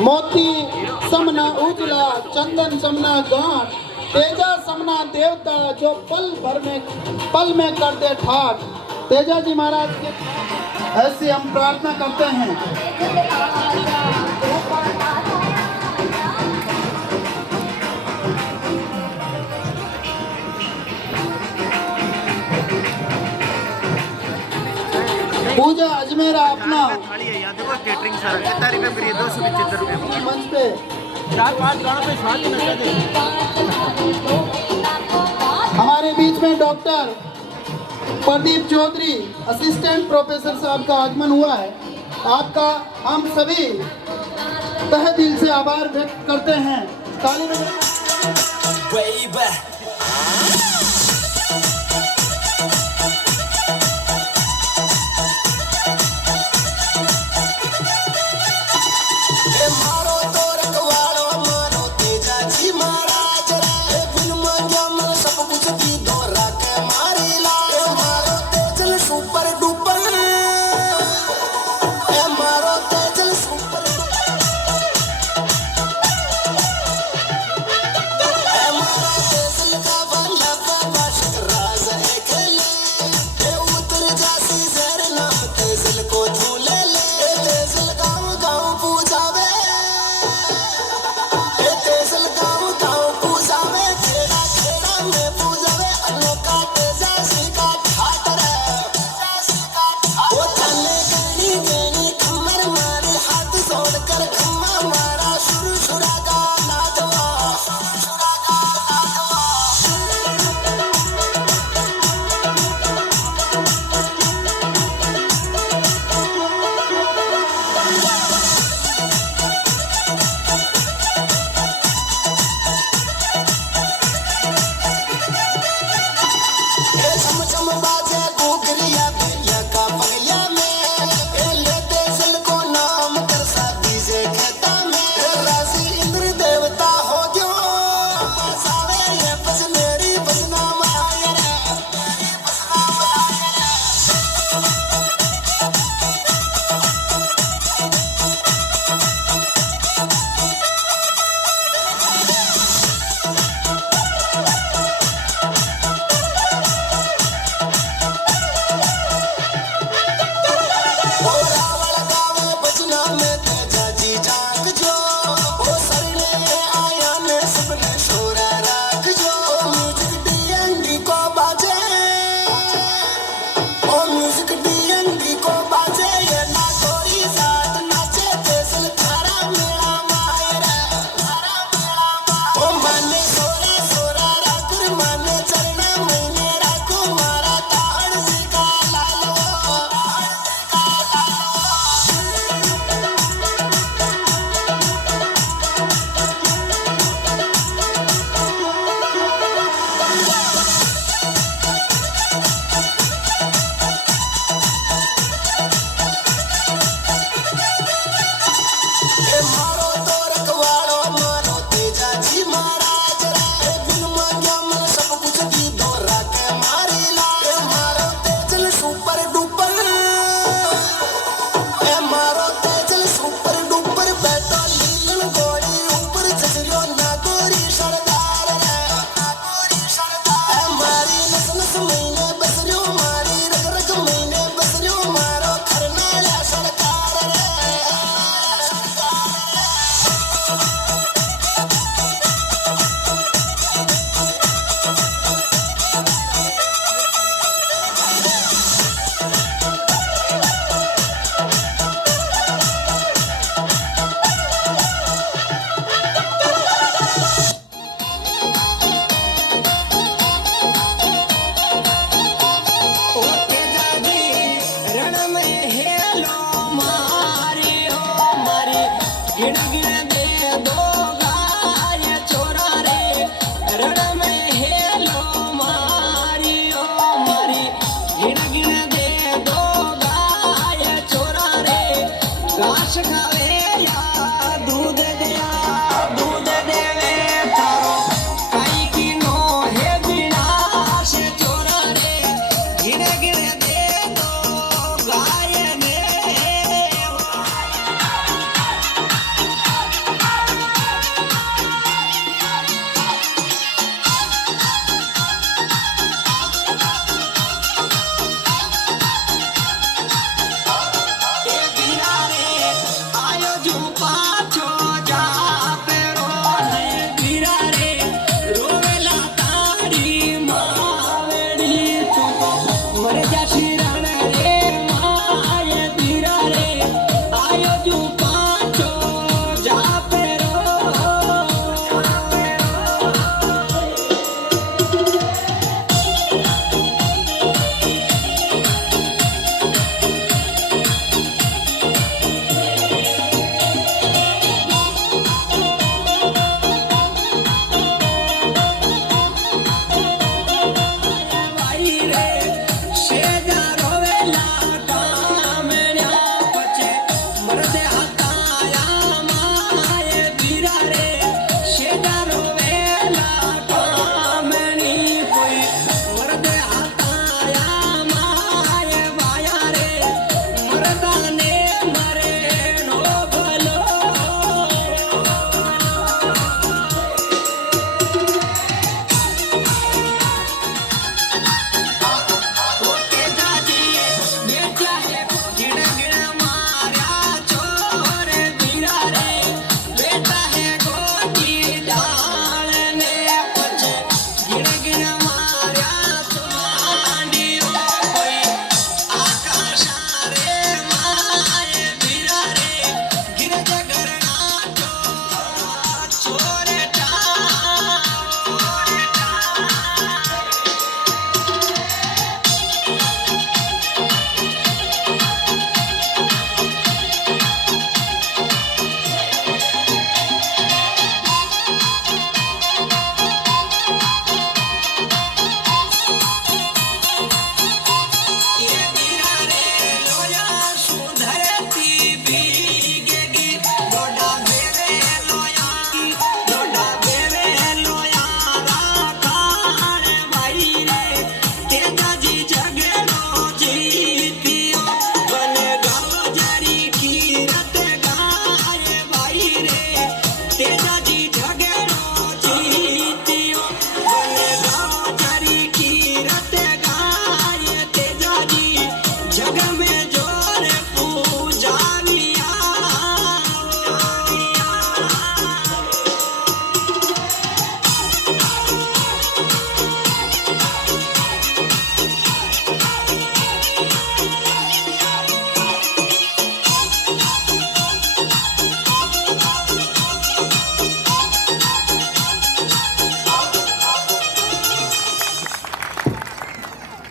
मोती समना उजला चंदन समना गांठ, तेजा समना देवता जो पल में कर दे ठाठ। तेजा जी महाराज के ऐसी हम प्रार्थना करते हैं। पूजा अजमेरा अपना केटरिंग सारा कितना रुपये करिए 275 रुपये मंच पे 4-5 गानों पे स्वाद ही नचा दे। हमारे बीच में doctor Pradeep Chaudhary assistant professor साहब का आगमन हुआ है। आपका हम सभी तहे दिल से आभार व्यक्त करते हैं। ताली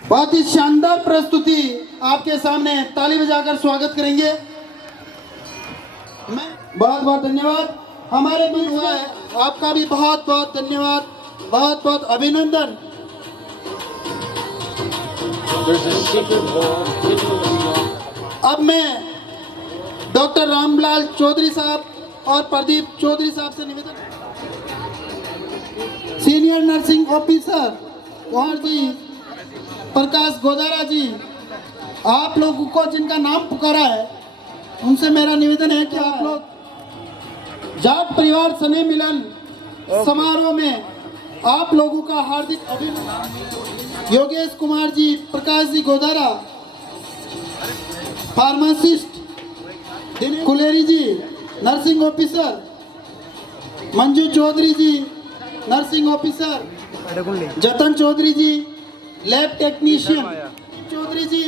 बहुत ही शानदार प्रस्तुति आपके सामने ताली बजाकर स्वागत करेंगे। मैं बहुत बहुत धन्यवाद। हमारे मंच हुआ है, आपका भी बहुत बहुत धन्यवाद, बहुत बहुत अभिनंदन। अब मैं डॉक्टर रामलाल चौधरी साहब और प्रदीप चौधरी साहब से निवेदन, senior nursing officer Kunwar ji, प्रकाश गोदारा जी, आप लोगों को जिनका नाम पुकारा है उनसे मेरा निवेदन है कि आप लोग जाट परिवार स्नेह मिलन समारोह में आप लोगों का हार्दिक अभिनंदन। योगेश कुमार जी, प्रकाश जी गोदारा, फार्मासिस्ट कुलेरी जी, nursing officer, Manju Chaudhary ji, nursing officer, जतन चौधरी जी, लैब टेक्नीशियन चौधरी जी,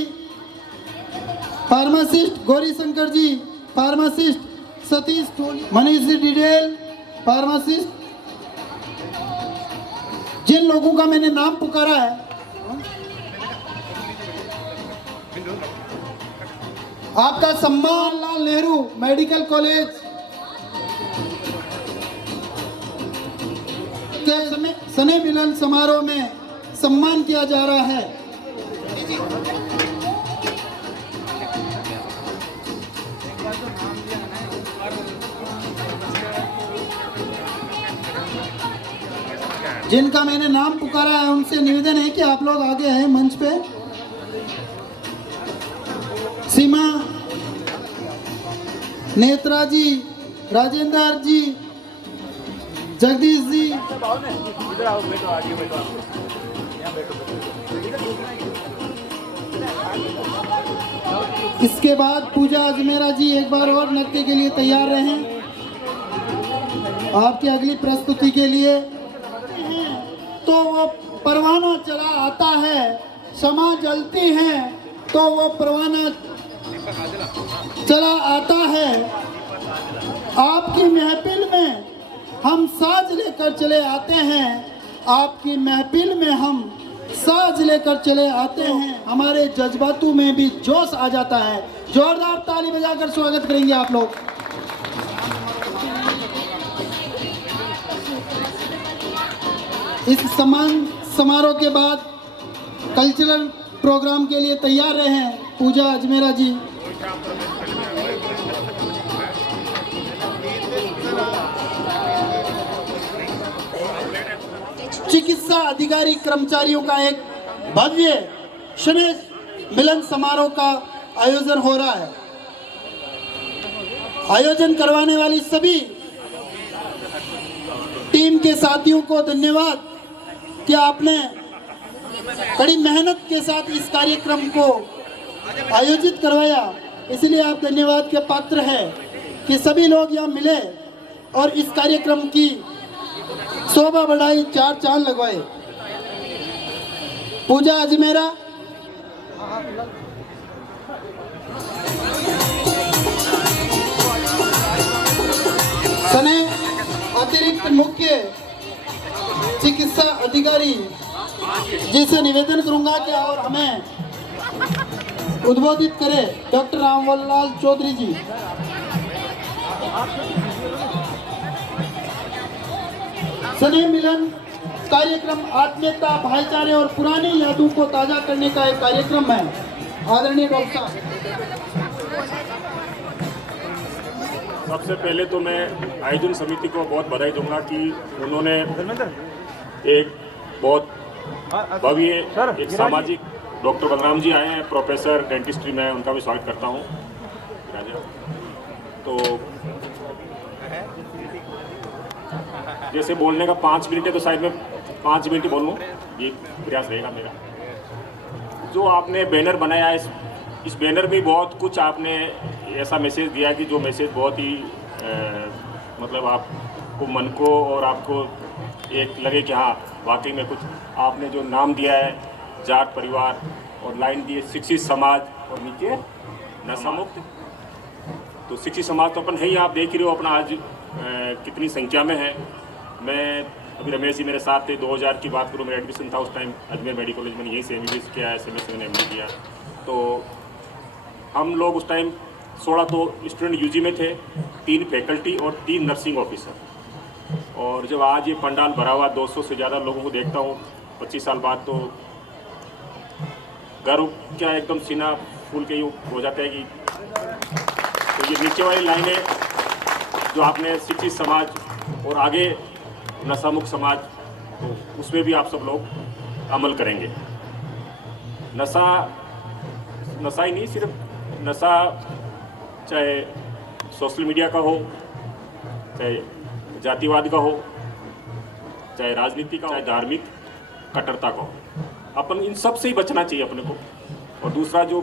फार्मासिस्ट गौरी शंकर जी, फार्मासिस्ट सतीश टोली, मनीष जी डिडेल, फार्मासिस्ट। जिन लोगों का मैंने नाम पुकारा है आपका सम्मान लाल नेहरू मेडिकल कॉलेज के स्नेह मिलन समारोह में सम्मान किया जा रहा है। जिनका मैंने नाम पुकारा है उनसे निवेदन है कि आप लोग आगे आए मंच पे। सीमा, नेत्रा जी, राजेंद्र जी, जगदीश जी, इसके बाद पूजा अजमेरा जी एक बार और नृत्य के लिए तैयार रहें आपकी अगली प्रस्तुति के लिए। तो वो परवाना चला आता है, क्षमा जलती है तो वो परवाना चला आता है। आपकी महफिल में हम साज लेकर चले आते हैं, आपकी महफिल में हम साज लेकर चले आते हैं। हमारे जज्बातों में भी जोश आ जाता है। जोरदार ताली बजाकर स्वागत करेंगे आप लोग। इस सम्मान समारोह के बाद कल्चरल प्रोग्राम के लिए तैयार रहे पूजा अजमेरा जी। चिकित्सा अधिकारी कर्मचारियों का एक भव्य स्नेह मिलन समारोह का आयोजन हो रहा है। आयोजन करवाने वाली सभी टीम के साथियों को धन्यवाद कि आपने कड़ी मेहनत के साथ इस कार्यक्रम को आयोजित करवाया। इसलिए आप धन्यवाद के पात्र हैं कि सभी लोग यहाँ मिले और इस कार्यक्रम की शोभा बढ़ाई, चार चांद लगवाए। पूजा अजमेरा, सने अतिरिक्त मुख्य चिकित्सा अधिकारी जी से निवेदन करूंगा कि और हमें उद्बोधित करे डॉक्टर रामलाल चौधरी जी। स्नेह मिलन कार्यक्रम आत्मीयता, भाईचारे और पुरानी यादों को ताजा करने का एक कार्यक्रम है। आदरणीय डॉक्टर साहब, सबसे पहले तो मैं आयोजन समिति को बहुत बधाई दूंगा कि उन्होंने एक बहुत भव्य एक सामाजिक, डॉक्टर बलराम जी आए हैं, प्रोफेसर डेंटिस्ट्री में, उनका भी स्वागत करता हूँ। तो जैसे बोलने का 5 मिनट है तो शायद मैं 5 मिनट ही बोलूँ, ये प्रयास रहेगा मेरा। जो आपने बैनर बनाया है, इस बैनर में बहुत कुछ आपने ऐसा मैसेज दिया कि जो मैसेज बहुत ही मतलब आपको मन को और आपको एक लगे कि हाँ वाकई में कुछ आपने जो नाम दिया है जाट परिवार और लाइन दी है शिक्षित समाज और नीचे नशा मुक्त। तो शिक्षित समाज तो अपन है ही, आप देख ही रहे हो अपना आज कितनी संख्या में है। मैं अभी रमेश जी मेरे साथ थे। 2000 की बात करूँ, मेरा एडमिशन था उस टाइम अजमेर मेडिकल कॉलेज में, यहीं से MBBS किया, SMS मैंने MA किया। तो हम लोग उस टाइम 16 तो स्टूडेंट UG में थे, 3 फैकल्टी और 3 नर्सिंग ऑफिसर। और जब आज ये पंडाल भरा हुआ 200 से ज़्यादा लोगों को देखता हूँ 25 साल बाद, तो गर्व क्या एकदम सीना फूल के यूँ हो जाता है कि तो ये नीचे वाली लाइनें जो आपने शिक्षित समाज और आगे नशा मुक्त समाज, तो उसमें भी आप सब लोग अमल करेंगे। नशा ही नहीं, सिर्फ नशा चाहे सोशल मीडिया का हो, चाहे जातिवाद का हो, चाहे राजनीति का हो, चाहे धार्मिक कट्टरता का हो, अपन इन सब से ही बचना चाहिए अपने को। और दूसरा जो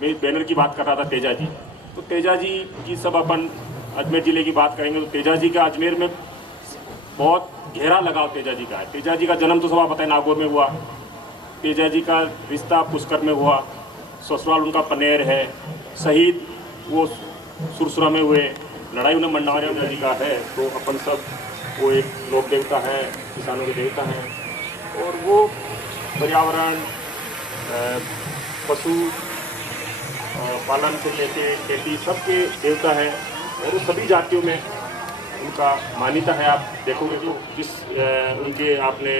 मैं बैनर की बात कर रहा था तेजा जी, तो तेजा जी की सब अपन अजमेर ज़िले की बात करेंगे तो तेजा जी का अजमेर में बहुत गहरा लगाव तेजा जी का है। तेजा जी का जन्म तो सब पता है नागौर में हुआ, तेजा जी का रिश्ता पुष्कर में हुआ, ससुराल उनका पनेर है, शहीद वो सुरसुरा में हुए, लड़ाई उन्हें मंडारिया जी का है। तो अपन सब वो एक लोक देवता है, किसानों के देवता हैं, और वो पर्यावरण, पशु पालन से लेके खेती सबके देवता है। और वो सभी जातियों में उनका मान्यता है। आप देखोगे तो जिस उनके आपने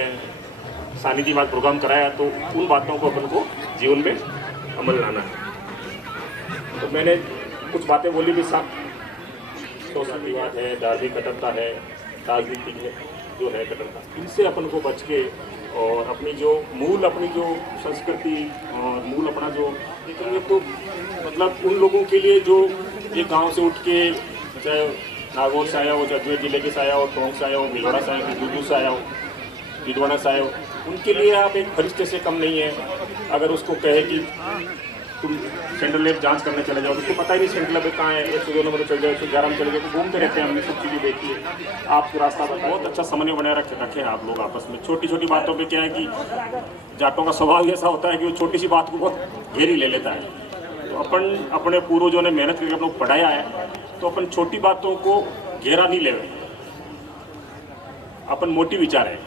सानिध्य में प्रोग्राम कराया, तो उन बातों को अपन को जीवन में अमल लाना है। तो मैंने कुछ बातें बोली भी, सोशल विवाद है, धार्मिक कट्टरता है, राजनीतिक जो है कट्टरता, इनसे अपन को बच के और अपनी जो संस्कृति और मूल अपना जो देखेंगे, तो मतलब उन लोगों के लिए जो ये गांव से उठ के चाहे नागौर से आया हो, चाहे अजमेर जिले के से आया हो, टोंक से आया हो, भिलवाड़ा से आया हो, दूदू से आया हो, डिडवाना से आया हो, उनके लिए आप एक फरिश्ते से कम नहीं है। अगर उसको कहे कि तुम सेंट्रल लैब जांच करने चले जाओ, उसको पता ही नहीं सेंट्रल लैब कहाँ है, 102 नंबर चले जाओ, 111 में चले जाओ, तो घूमते रहते हैं। हमने सब चीज़ें देखी है। आपको रास्ता पर बहुत अच्छा समन्वय बनाए रखे हैं आप लोग आपस में। छोटी छोटी बातों पे क्या है कि जाटों का स्वभाव ऐसा होता है कि वो छोटी सी बात को बहुत गहरी ले लेता है। तो अपन अपने पूर्वजों ने मेहनत करके अपने को पढ़ाया है, तो अपन छोटी बातों को गहरा नहीं ले, अपन मोटी विचार है।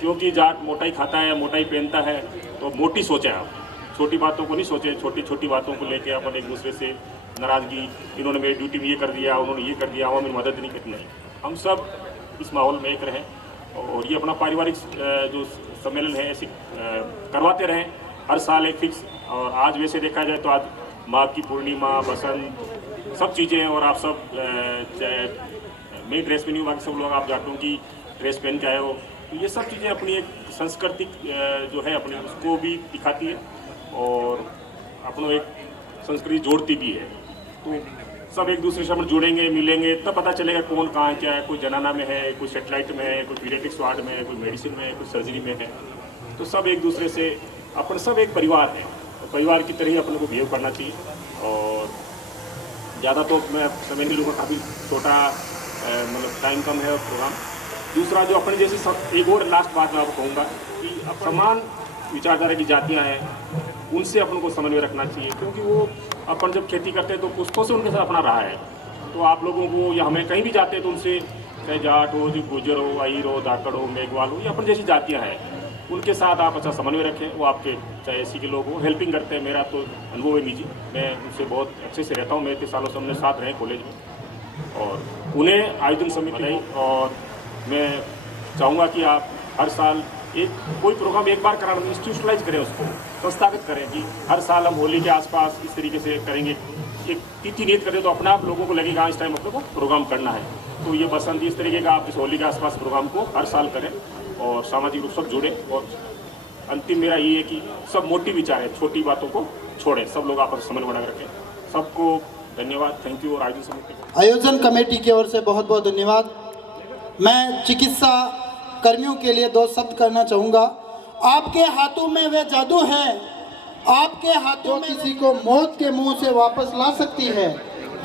क्योंकि जाट मोटा ही खाता है, मोटा ही पहनता है, तो मोटी सोचे आप, छोटी बातों को नहीं सोचे। छोटी छोटी बातों को लेके अपन एक दूसरे से नाराज़गी, इन्होंने मेरी ड्यूटी में ये कर दिया, उन्होंने ये कर दिया, हमें मदद नहीं करनी है। हम सब इस माहौल में एक रहें और ये अपना पारिवारिक जो सम्मेलन है ऐसे करवाते रहें हर साल एक फिक्स। और आज वैसे देखा जाए तो आज माघ की पूर्णिमा, बसंत, सब चीज़ें हैं। और आप सब चाहे मैं ड्रेस में नहीं हूँ, बाकी सब लोग आप जाटों की ड्रेस पहन के आए हो, तो ये सब चीज़ें अपनी एक सांस्कृतिक जो है अपने उसको भी दिखाती है और अपनों एक संस्कृति जोड़ती भी है। तो सब एक दूसरे से अपन जुड़ेंगे, मिलेंगे, तब पता चलेगा कौन कहाँ क्या है। कोई जनाना में है, कोई सेटेलाइट में है, कोई पीडियाट्रिक्स वार्ड में है, कोई मेडिसिन में है, कोई सर्जरी में है। तो सब एक दूसरे से अपन सब एक परिवार है, तो परिवार की तरह ही अपन को बिहेव करना चाहिए। और ज़्यादा तो मैं समय नहीं लूँगा, काफ़ी छोटा मतलब टाइम कम है प्रोग्राम। दूसरा जो अपने जैसे सब, एक और लास्ट बात मैं आपको कहूँगा कि अब समान विचारधारा की जातियाँ हैं, उनसे अपन को समन्वय रखना चाहिए। क्योंकि वो अपन जब खेती करते हैं तो पुस्तकों से उनके साथ अपना रहा है। तो आप लोगों को या हमें कहीं भी जाते हैं तो उनसे, चाहे जाट हो, जो गुजर हो, अहीर हो, धाकड़ हो, मेघवाल हो, ये अपन जैसी जातियाँ हैं, उनके साथ आप अच्छा समन्वय रखें। वो आपके चाहे एसी के लोग हो, हेल्पिंग करते हैं। मेरा तो अनुभव है निजी, मैं उनसे बहुत अच्छे से रहता हूँ। मैं इतने सालों से हमने साथ रहे कॉलेज में, और उन्हें आयोजन समिति नहीं। और मैं चाहूँगा कि आप हर साल एक कोई प्रोग्राम एक बार कराना, इंस्टीट्यूशनलाइज करें, उसको संस्थागत करें कि हर साल हम होली के आसपास इस तरीके से करेंगे। एक तिथि नियत करें तो अपने आप लोगों को लगेगा इस टाइम अपने को प्रोग्राम करना है। तो ये बसंत इस तरीके का आप इस होली के आसपास प्रोग्राम को हर साल करें और सामाजिक रूप से सब जुड़ें। और अंतिम मेरा ये है कि सब मोटी विचार है, छोटी बातों को छोड़ें, सब लोग आपस में समन्वय बना रखें। सबको धन्यवाद, थैंक यू। और आयोजन कमेटी की ओर से बहुत बहुत धन्यवाद। मैं चिकित्सा कर्मियों के लिए 2 शब्द करना चाहूँगा। आपके हाथों में वह जादू है, आपके हाथों में किसी को मौत के मुंह से वापस ला सकती है,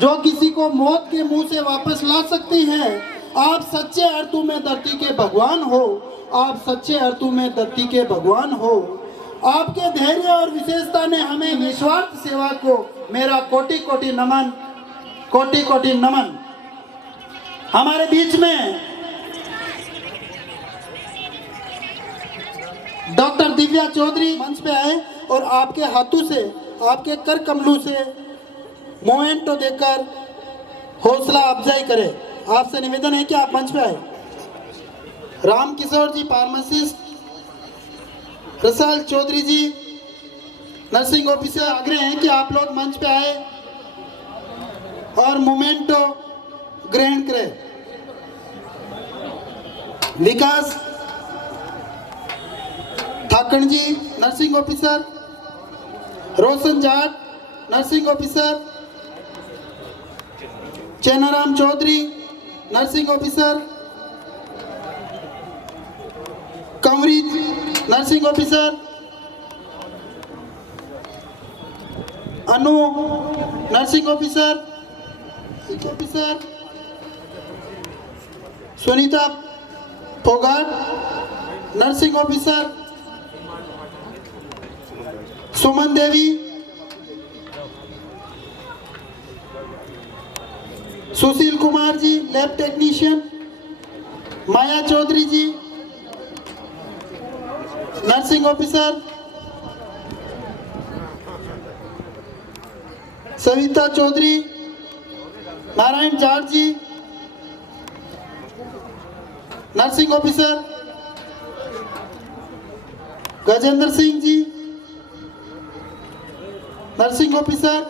जो किसी को मौत के मुंह से वापस ला सकती है। आप सच्चे अर्थों में धरती के भगवान हो, आप सच्चे अर्थों में धरती के भगवान हो। आपके धैर्य और विशेषता ने हमें निस्वार्थ सेवा को मेरा कोटि कोटि नमन, कोटि कोटि नमन। हमारे बीच में डॉक्टर दिव्या चौधरी मंच पे आए और आपके हाथों से, आपके कर कमलों से मोमेंटो देकर हौसला अफजाई करें। आपसे निवेदन है कि आप मंच पे आए। राम किशोर जी फार्मासिस्ट, रसाल चौधरी जी नर्सिंग ऑफिसर, आग्रह है कि आप लोग मंच पे आए और मोमेंटो ग्रहण करें। Vikas Thakan ji nursing officer, Roshan Jat nursing officer, Chainaram Chaudhary nursing officer, Kanwari nursing officer, Anu nursing officer, Sunita Phogat nursing officer, Suman Devi, Sushil Kumar ji lab technician, Maya Chaudhary ji nursing officer, Savita Chaudhary, Narayan Jat ji nursing officer, Gajendra Singh ji nursing officer,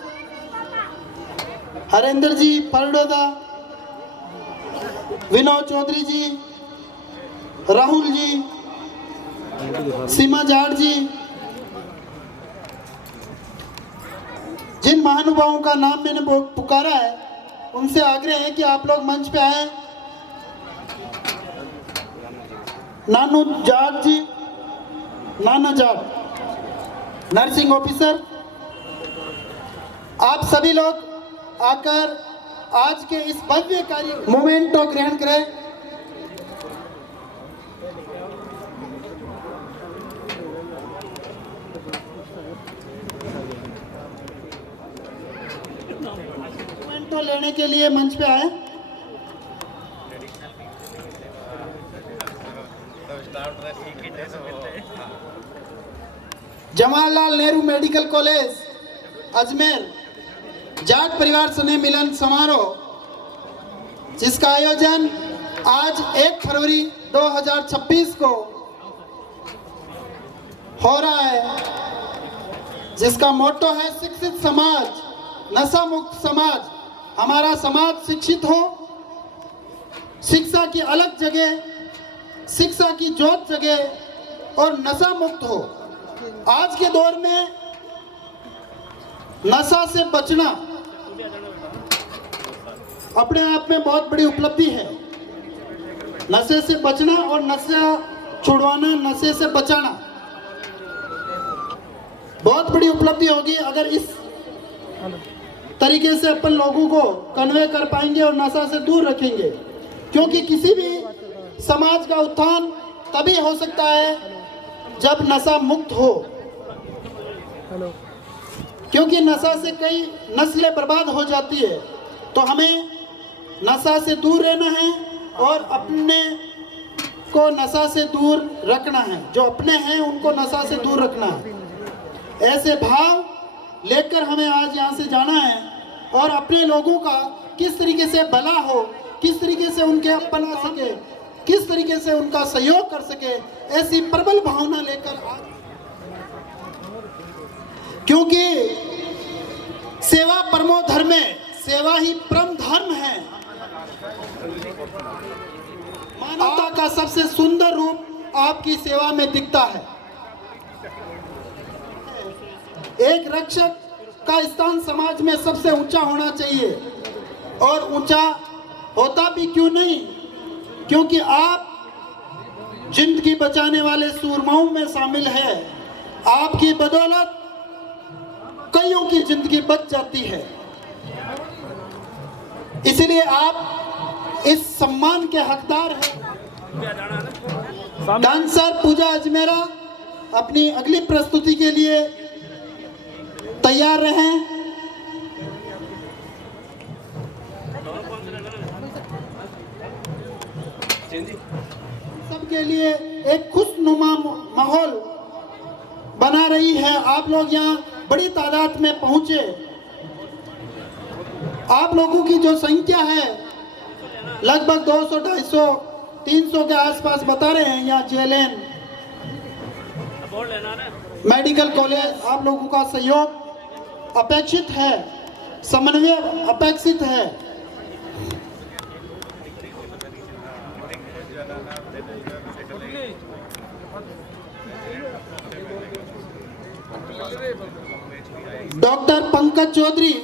Harendra ji Pardoda, Vinod Chaudhary ji, Rahul ji, Seema Jat ji. जिन महानुभावों का नाम मैंने पुकारा है उनसे आग्रह है कि आप लोग मंच पे आए। नानू जाट जी, नाना जाट नर्सिंग ऑफिसर, आप सभी लोग आकर आज के इस भव्य कार्य मोमेंट को ग्रहण करें। मोमेंटो लेने के लिए मंच पे आए। जवाहरलाल नेहरू मेडिकल कॉलेज अजमेर जाट परिवार स्नेह मिलन समारोह, जिसका आयोजन आज 1 फरवरी 2026 को हो रहा है, जिसका मोटो है शिक्षित समाज, नशा मुक्त समाज। हमारा समाज शिक्षित हो, शिक्षा की अलग जगह, शिक्षा की जोत जगह और नशा मुक्त हो। आज के दौर में नशा से बचना अपने आप में बहुत बड़ी उपलब्धि है। नशे से बचना और नशा छुड़वाना, नशे से बचाना बहुत बड़ी उपलब्धि होगी अगर इस तरीके से अपन लोगों को कन्वे कर पाएंगे और नशा से दूर रखेंगे। क्योंकि किसी भी समाज का उत्थान तभी हो सकता है जब नशा मुक्त हो, क्योंकि नशा से कई नस्लें बर्बाद हो जाती है। तो हमें नशा से दूर रहना है और अपने को नशा से दूर रखना है। जो अपने हैं उनको नशा से दूर रखना है। ऐसे भाव लेकर हमें आज यहाँ से जाना है और अपने लोगों का किस तरीके से भला हो, किस तरीके से उनके बना सके, किस तरीके से उनका सहयोग कर सके, ऐसी प्रबल भावना लेकर आज, क्योंकि सेवा परमो धर्मे, सेवा ही परम धर्म है। मानवता का सबसे सुंदर रूप आपकी सेवा में दिखता है। एक रक्षक का स्थान समाज में सबसे ऊंचा होना चाहिए, और ऊंचा होता भी क्यों नहीं, क्योंकि आप जिंदगी बचाने वाले सूरमाओं में शामिल है। आपकी बदौलत कईयों की जिंदगी बच जाती है। इसलिए आप इस सम्मान के हकदार हैं। डांसर पूजा अजमेरा अपनी अगली प्रस्तुति के लिए तैयार रहें। सबके लिए एक खुशनुमा माहौल बना रही है। आप लोग यहाँ बड़ी तादाद में पहुंचे। आप लोगों की जो संख्या है लगभग 200, 250, 300 के आसपास बता रहे हैं। यहाँ JLN मेडिकल कॉलेज, आप लोगों का सहयोग अपेक्षित है, समन्वय अपेक्षित है। डॉक्टर पंकज चौधरी,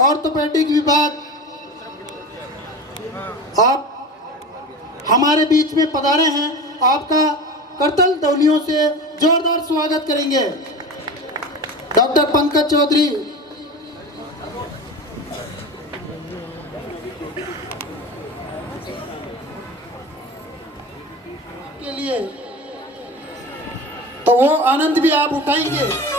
ऑर्थोपेडिक विभाग, आप हमारे बीच में पधारे हैं। आपका करतल तौलियों से जोरदार स्वागत करेंगे। डॉक्टर पंकज चौधरी के लिए तो वो आनंद भी आप उठाएंगे।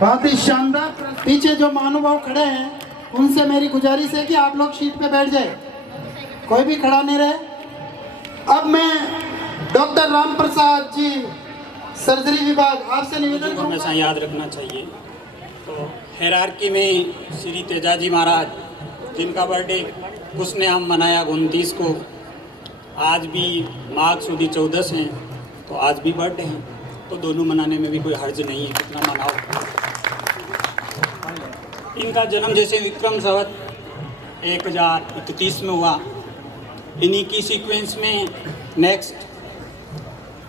बहुत ही शानदार। पीछे जो महानुभाव खड़े हैं उनसे मेरी गुजारिश है कि आप लोग सीट पे बैठ जाए, कोई भी खड़ा नहीं रहे। अब मैं डॉक्टर राम प्रसाद जी, सर्जरी विभाग, आपसे निवेदन को हमेशा याद रखना चाहिए। तो हेरारकी में श्री तेजाजी महाराज, जिनका बर्थडे उसने हम मनाया 29 को, आज भी माघ सुदी 14 हैं, तो आज भी बर्थडे हैं, तो दोनों मनाने में भी कोई हर्ज नहीं है, कितना मनाओ। इनका जन्म जैसे विक्रम संवत 1031 में हुआ, इन्हीं की सीक्वेंस में नेक्स्ट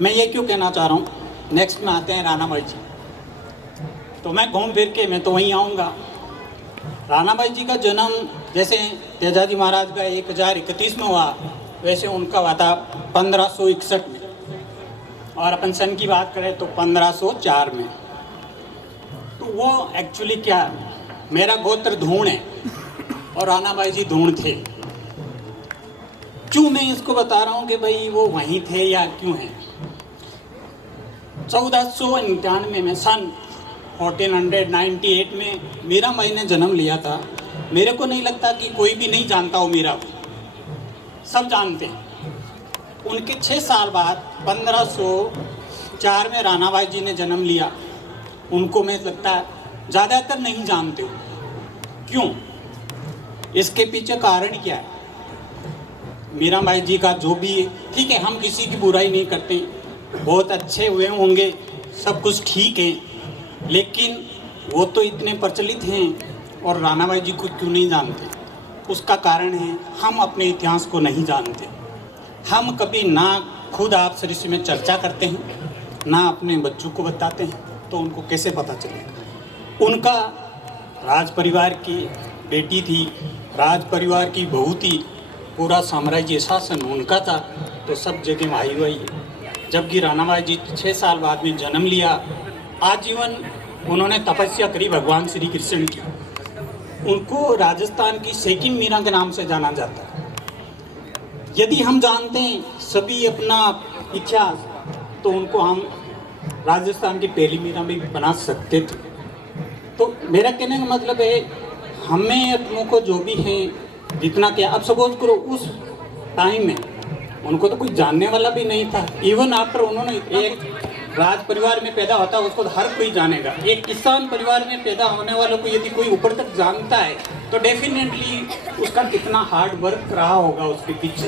मैं ये क्यों कहना चाह रहा हूँ, नेक्स्ट में आते हैं रानाबाई जी। तो मैं घूम फिर के मैं तो वहीं आऊँगा। रानाबाई जी का जन्म जैसे तेजाजी महाराज का 1031 में हुआ, वैसे उनका हुआ था 1561 में, और अपन सन की बात करें तो 1504 में। तो वो एक्चुअली क्या, मेरा गोत्र धूण है और रानाबाई जी धूण थे। क्यों मैं इसको बता रहा हूँ कि भाई वो वहीं थे या क्यों हैं। 1499 में, सन 1498 में मीरा बाई ने जन्म लिया था। मेरे को नहीं लगता कि कोई भी नहीं जानता हो मीरा को, सब जानते हैं। उनके 6 साल बाद 1504 में रानाबाई जी ने जन्म लिया। उनको मैं लगता है ज़्यादातर नहीं जानते हो। क्यों? इसके पीछे कारण क्या है? मीराबाई जी का जो भी है, ठीक है, हम किसी की बुराई नहीं करते, बहुत अच्छे हुए होंगे, सब कुछ ठीक है, लेकिन वो तो इतने प्रचलित हैं और रानाबाई जी को क्यों नहीं जानते? उसका कारण है हम अपने इतिहास को नहीं जानते। हम कभी ना खुद आपस में चर्चा करते हैं, ना अपने बच्चों को बताते हैं, तो उनको कैसे पता चलेगा? उनका राज परिवार की बेटी थी, राज परिवार की बहू थी, पूरा साम्राज्य शासन उनका था, तो सब जगह आई हुई है। जबकि रानाबाई जी 6 साल बाद में जन्म लिया, आजीवन उन्होंने तपस्या करी भगवान श्री कृष्ण की। उनको राजस्थान की सेकिंग मीरा के नाम से जाना जाता है। यदि हम जानते हैं सभी अपना इतिहास, तो उनको हम राजस्थान की पहली मीरा भी बना सकते थे। तो मेरा कहने का मतलब है, हमें अपनों को जो भी है जितना क्या, अब सपोज करो उस टाइम में उनको तो कुछ जानने वाला भी नहीं था। इवन आफ्टर उन्होंने एक राज परिवार में पैदा होता है उसको हर कोई जानेगा। एक किसान परिवार में पैदा होने वालों को यदि कोई ऊपर तक जानता है तो डेफिनेटली उसका कितना हार्ड वर्क रहा होगा उसके पीछे।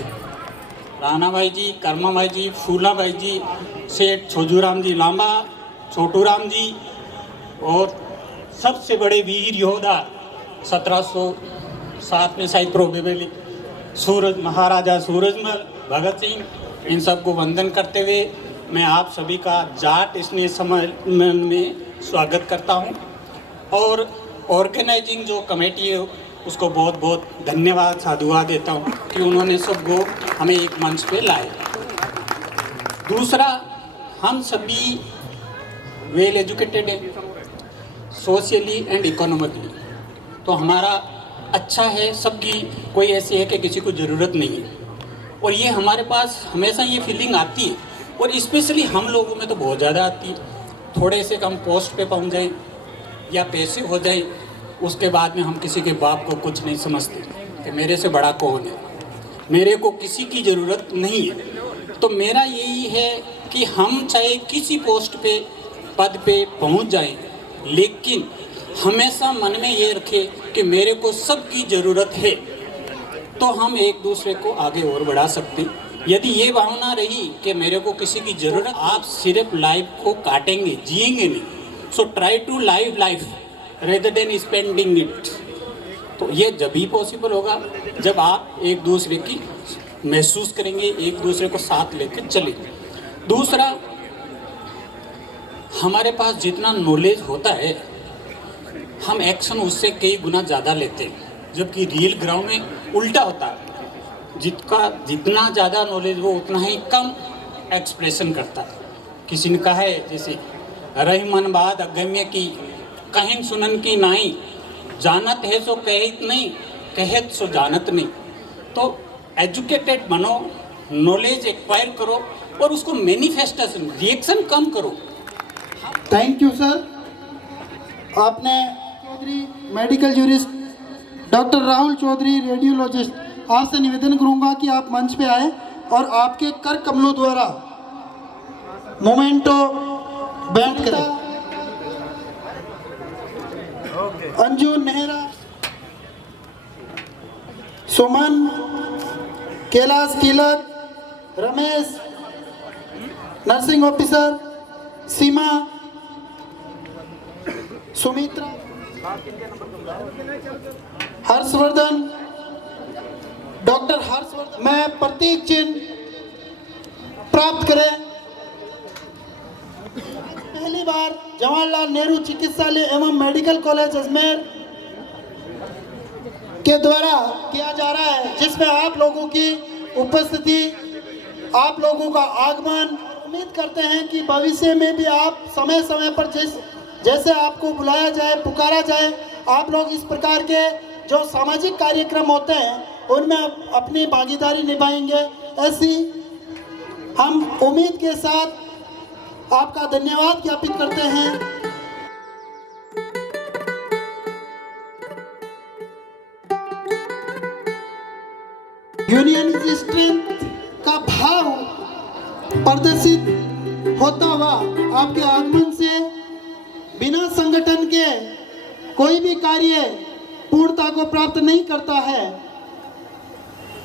रानाबाई जी, कर्माबाई जी, फूलाबाई जी, सेठ छोजूराम जी लांबा, छोटूराम जी, और सबसे बड़े वीर योद्धा 1707 में शायद प्रोबेबली महाराजा सूरजमल, भगत सिंह, इन सबको वंदन करते हुए मैं आप सभी का जाट स्नेह सम्मेलन में स्वागत करता हूं। और ऑर्गेनाइजिंग जो कमेटी है उसको बहुत बहुत धन्यवाद, साधुवाद देता हूं कि उन्होंने सबको हमें एक मंच पे लाए। दूसरा, हम सभी वेल एजुकेटेड हैं, सोशली एंड इकोनॉमिकली, तो हमारा अच्छा है, सबकी कोई ऐसी है कि किसी को ज़रूरत नहीं है। और ये हमारे पास हमेशा ये फीलिंग आती है, और स्पेशली हम लोगों में तो बहुत ज़्यादा आती है। थोड़े से कम पोस्ट पे पहुंच जाए या पैसे हो जाए, उसके बाद में हम किसी के बाप को कुछ नहीं समझते कि मेरे से बड़ा कौन है, मेरे को किसी की ज़रूरत नहीं है। तो मेरा यही है कि हम चाहे किसी पोस्ट पे, पद पे पहुंच जाएं, लेकिन हमेशा मन में ये रखें कि मेरे को सबकी ज़रूरत है, तो हम एक दूसरे को आगे और बढ़ा सकते हैं। यदि ये भावना रही कि मेरे को किसी की ज़रूरत, आप सिर्फ लाइफ को काटेंगे, जिएंगे नहीं। So try to live life rather than spending it. तो ये जब ही पॉसिबल होगा जब आप एक दूसरे की महसूस करेंगे, एक दूसरे को साथ लेकर चलेंगे। दूसरा, हमारे पास जितना नॉलेज होता है हम एक्शन उससे कई गुना ज़्यादा लेते हैं, जबकि रियल ग्राउंड में उल्टा होता है। जितना ज़्यादा नॉलेज वो उतना ही कम एक्सप्रेशन करता है। किसी ने कहा है जैसे रही मन बात अगम्य की कहीं सुनन की नहीं, जानत है सो कहत नहीं, कहत सो जानत नहीं। तो एजुकेटेड बनो, नॉलेज एक्वायर करो और उसको मैनिफेस्टेशन रिएक्शन कम करो। Thank you sir. आपने Chaudhary medical jurist doctor Rahul Chaudhary radiologist, आपसे निवेदन करूंगा कि आप मंच पे आए और आपके कर कमलों द्वारा मोमेंटो बैंड करें। अंजू नेहरा, सुमन, कैलाश कीलक, रमेश नर्सिंग ऑफिसर, सीमा, सुमित्रा, हर्षवर्धन, डॉक्टर हर्षवर्धन में प्रतीक चिन्ह प्राप्त करें। पहली बार जवाहरलाल नेहरू चिकित्सालय एवं मेडिकल कॉलेज अजमेर के द्वारा किया जा रहा है, जिसमें आप लोगों की उपस्थिति, आप लोगों का आगमन, उम्मीद करते हैं कि भविष्य में भी आप समय समय पर जैसे आपको बुलाया जाए, पुकारा जाए, आप लोग इस प्रकार के जो सामाजिक कार्यक्रम होते हैं उनमें अपनी भागीदारी निभाएंगे। ऐसी हम उम्मीद के साथ आपका धन्यवाद ज्ञापित करते हैं। यूनियन इज स्ट्रेंथ का भाव प्रदर्शित होता हुआ आपके आगमन से बिना संगठन के कोई भी कार्य पूर्णता को प्राप्त नहीं करता है।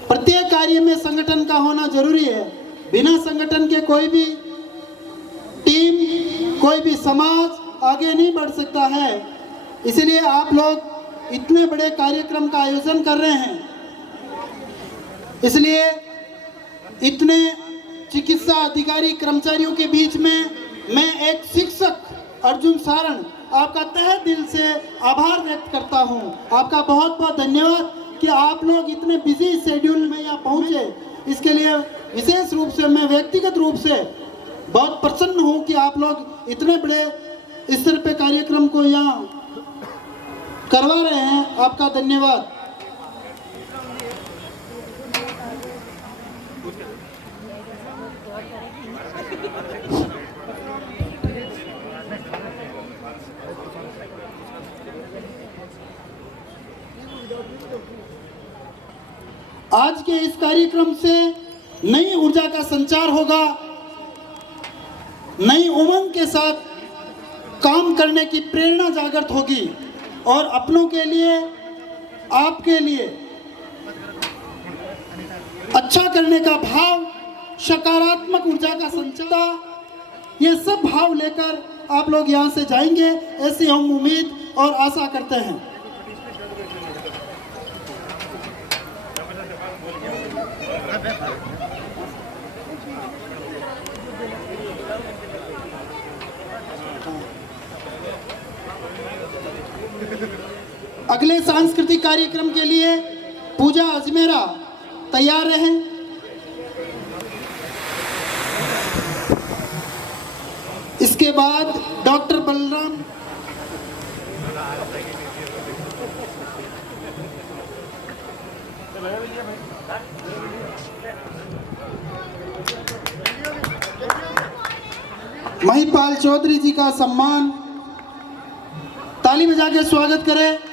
प्रत्येक कार्य में संगठन का होना जरूरी है। बिना संगठन के कोई भी टीम, कोई भी समाज आगे नहीं बढ़ सकता है। इसलिए आप लोग इतने बड़े कार्यक्रम का आयोजन कर रहे हैं, इसलिए इतने चिकित्सा अधिकारी कर्मचारियों के बीच में मैं एक शिक्षक अर्जुन सारण आपका तहे दिल से आभार व्यक्त करता हूं। आपका बहुत बहुत धन्यवाद कि आप लोग इतने बिजी शेड्यूल में यहाँ पहुँचे। इसके लिए विशेष रूप से मैं व्यक्तिगत रूप से बहुत प्रसन्न हूँ कि आप लोग इतने बड़े स्तर पे कार्यक्रम को यहाँ करवा रहे हैं। आपका धन्यवाद। आज के इस कार्यक्रम से नई ऊर्जा का संचार होगा, नई उमंग के साथ काम करने की प्रेरणा जागृत होगी और अपनों के लिए, आपके लिए अच्छा करने का भाव, सकारात्मक ऊर्जा का संचार, ये सब भाव लेकर आप लोग यहाँ से जाएंगे, ऐसी हम उम्मीद और आशा करते हैं। अगले सांस्कृतिक कार्यक्रम के लिए पूजा अजमेरा तैयार रहें। इसके बाद डॉक्टर बलराम महिपाल चौधरी जी का सम्मान ताली बजा के स्वागत करें।